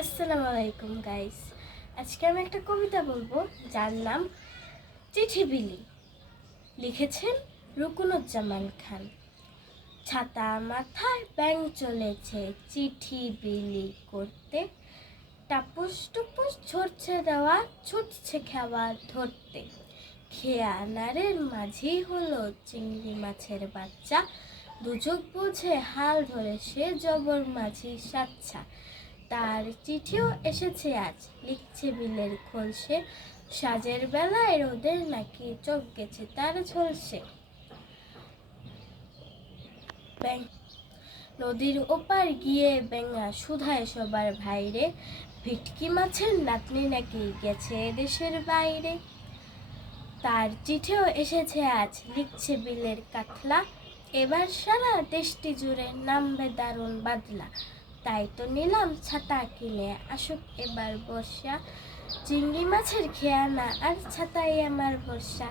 আসসালামু আলাইকুম গাইস। আজকে আমি একটা কবিতা বলবো যার নাম চিঠি বিলি। লিখেছেন রুকনুজ্জামান খান। ছাতা মাথায় ব্যাঙ চলেছে চিঠি বিলি করতে, টাপুস টুপুস ঝরছে দেওয়া ছুটছে খাওয়া ধরতে। খেয়া নারের মাঝি হলো চিংড়ি মাছের বাচ্চা, দুচোখ বুঝে হাল ধরে সে জবর মাঝি সাচ্ছা। তার চিঠিও এসেছে আজ, লিখছে বিলের খোলসে, সাজের বেলায় রোদের নাকি চোখ গেছে তার ঝলসে। নদীর ওপার গিয়ে বেঙ্গা সুধায় সবার ভাইরে, ভিটকি মাছের নাতনি নাকি গেছে দেশের বাইরে। তার চিঠিও এসেছে আজ, লিখছে বিলের কাতলা, এবার সারা দেশটি জুড়ে নামবে দারুণ বাদলা। তাই তো নিলাম ছাতা কিনে, আসুক এবার বর্ষা, চিংড়ি মাছের খেয়ানা আর ছাতাই আমার ভরসা।